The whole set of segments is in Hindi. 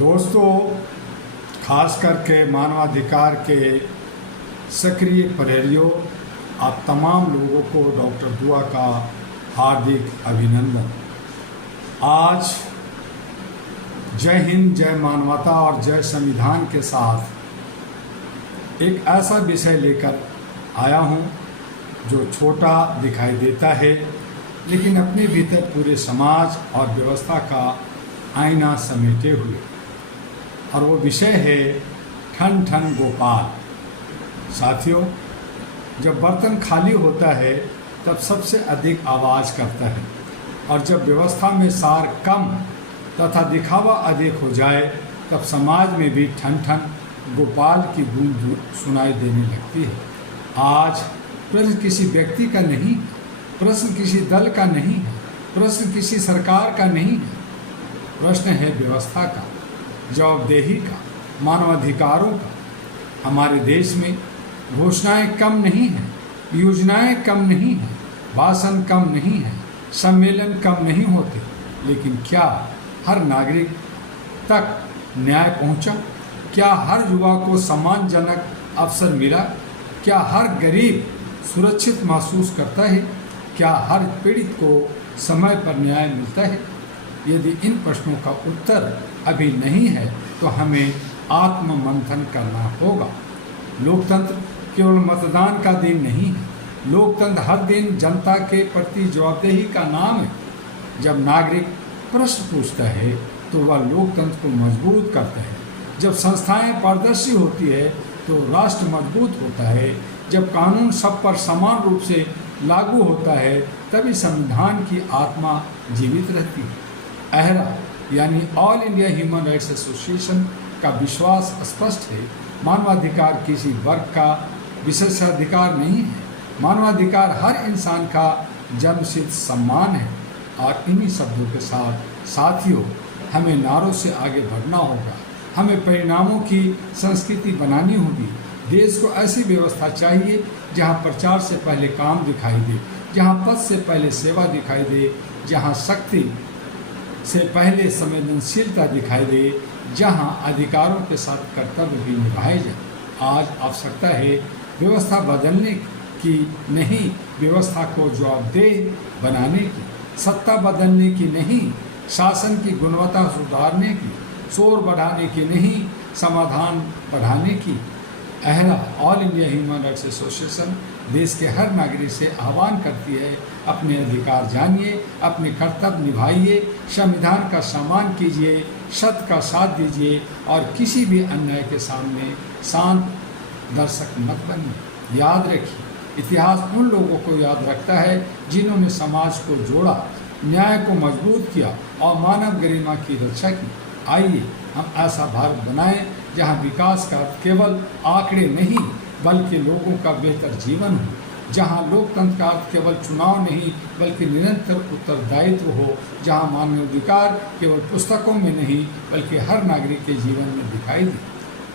दोस्तों, खास करके मानवाधिकार के सक्रिय प्रहरियों, आप तमाम लोगों को डॉक्टर दुआ का हार्दिक अभिनंदन। आज जय हिंद, जय मानवता और जय संविधान के साथ एक ऐसा विषय लेकर आया हूं जो छोटा दिखाई देता है, लेकिन अपने भीतर पूरे समाज और व्यवस्था का आईना समेटे हुए, और वो विषय है ठन ठन गोपाल। साथियों, जब बर्तन खाली होता है तब सबसे अधिक आवाज़ करता है, और जब व्यवस्था में सार कम तथा दिखावा अधिक हो जाए तब समाज में भी ठन ठन गोपाल की गूंज सुनाई देने लगती है। आज प्रश्न किसी व्यक्ति का नहीं, प्रश्न किसी दल का नहीं है, प्रश्न किसी सरकार का नहीं है, प्रश्न है व्यवस्था का, जवाबदेही का, मानवाधिकारों का। हमारे देश में घोषणाएं कम नहीं हैं, योजनाएं कम नहीं हैं, भाषण कम नहीं है, सम्मेलन कम नहीं होते, लेकिन क्या हर नागरिक तक न्याय पहुंचा? क्या हर युवा को सम्मानजनक अवसर मिला? क्या हर गरीब सुरक्षित महसूस करता है? क्या हर पीड़ित को समय पर न्याय मिलता है? यदि इन प्रश्नों का उत्तर अभी नहीं है तो हमें आत्ममंथन करना होगा। लोकतंत्र केवल मतदान का दिन नहीं है, लोकतंत्र हर दिन जनता के प्रति जवाबदेही का नाम है। जब नागरिक प्रश्न पूछता है तो वह लोकतंत्र को मजबूत करता है। जब संस्थाएं पारदर्शी होती है तो राष्ट्र मजबूत होता है। जब कानून सब पर समान रूप से लागू होता है तभी संविधान की आत्मा जीवित रहती है। अहरा यानी all India human rights association का विश्वास स्पष्ट है, मानवाधिकार किसी वर्ग का विशेषाधिकार नहीं है। मानवाधिकार हर इंसान का जन्मसिद्ध सम्मान है। और इन्हीं शब्दों के साथ साथियों, हमें नारों से आगे बढ़ना होगा, हमें परिणामों की संस्कृति बनानी होगी। देश को ऐसी व्यवस्था चाहिए जहां प्रचार से पहले काम दिखाई दे, जहां पद से पहले सेवा दिखाई दे, जहां शक्ति से पहले संवेदनशीलता दिखाई दे, जहां अधिकारों के साथ कर्तव्य भी निभाए जाए। आज आवश्यकता है व्यवस्था बदलने की नहीं, व्यवस्था को जवाबदेह बनाने की, सत्ता बदलने की नहीं, शासन की गुणवत्ता सुधारने की, शोर बढ़ाने की नहीं, समाधान बढ़ाने की। अहरा all India human rights association देश के हर नागरिक से आह्वान करती है, अपने अधिकार जानिए, अपने कर्तव्य निभाइए, संविधान का सम्मान कीजिए, सत्य का साथ दीजिए और किसी भी अन्याय के सामने शांत दर्शक मत बनिए। याद रखिए, इतिहास उन लोगों को याद रखता है जिन्होंने समाज को जोड़ा, न्याय को मजबूत किया और मानव गरिमा की रक्षा की। आइए हम ऐसा भारत बनाएं जहां विकास का केवल आंकड़े नहीं बल्कि लोगों का बेहतर जीवन हो, जहां लोकतंत्र का अर्थ केवल चुनाव नहीं बल्कि निरंतर उत्तरदायित्व हो, जहां मानवाधिकार केवल पुस्तकों में नहीं बल्कि हर नागरिक के जीवन में दिखाई दे,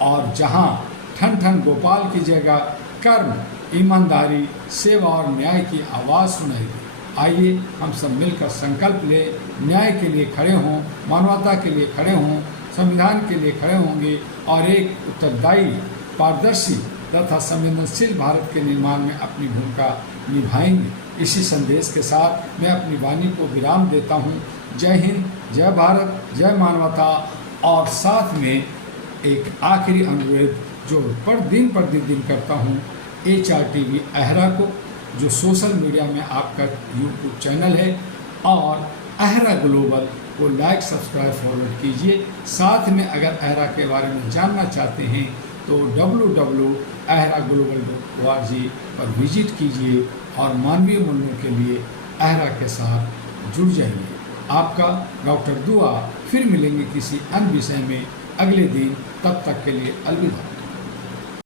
और जहां ठन ठन गोपाल की जगह कर्म, ईमानदारी, सेवा और न्याय की आवाज़ सुनाई दे। आइए हम सब मिलकर संकल्प ले, न्याय के लिए खड़े हों, मानवता के लिए खड़े हों, संविधान के लिए खड़े होंगे और एक उत्तरदायी, पारदर्शी तथा संवेदनशील भारत के निर्माण में अपनी भूमिका निभाएंगे। इसी संदेश के साथ मैं अपनी वाणी को विराम देता हूँ। जय हिंद, जय भारत, जय मानवता। और साथ में एक आखिरी अनुरोध जो दिन करता हूँ, HRTV अहरा को, जो सोशल मीडिया में आपका यूट्यूब चैनल है, और अहरा ग्लोबल को लाइक, सब्सक्राइब, फॉरवर्ड कीजिए। साथ में अगर अहरा के बारे में जानना चाहते हैं तो www.ahraglobal.org पर विजिट कीजिए और मानवीय मूल्यों के लिए अहरा के साथ जुड़ जाइए। आपका डॉक्टर दुआ। फिर मिलेंगे किसी अन्य विषय में अगले दिन, तब तक के लिए अलविदा।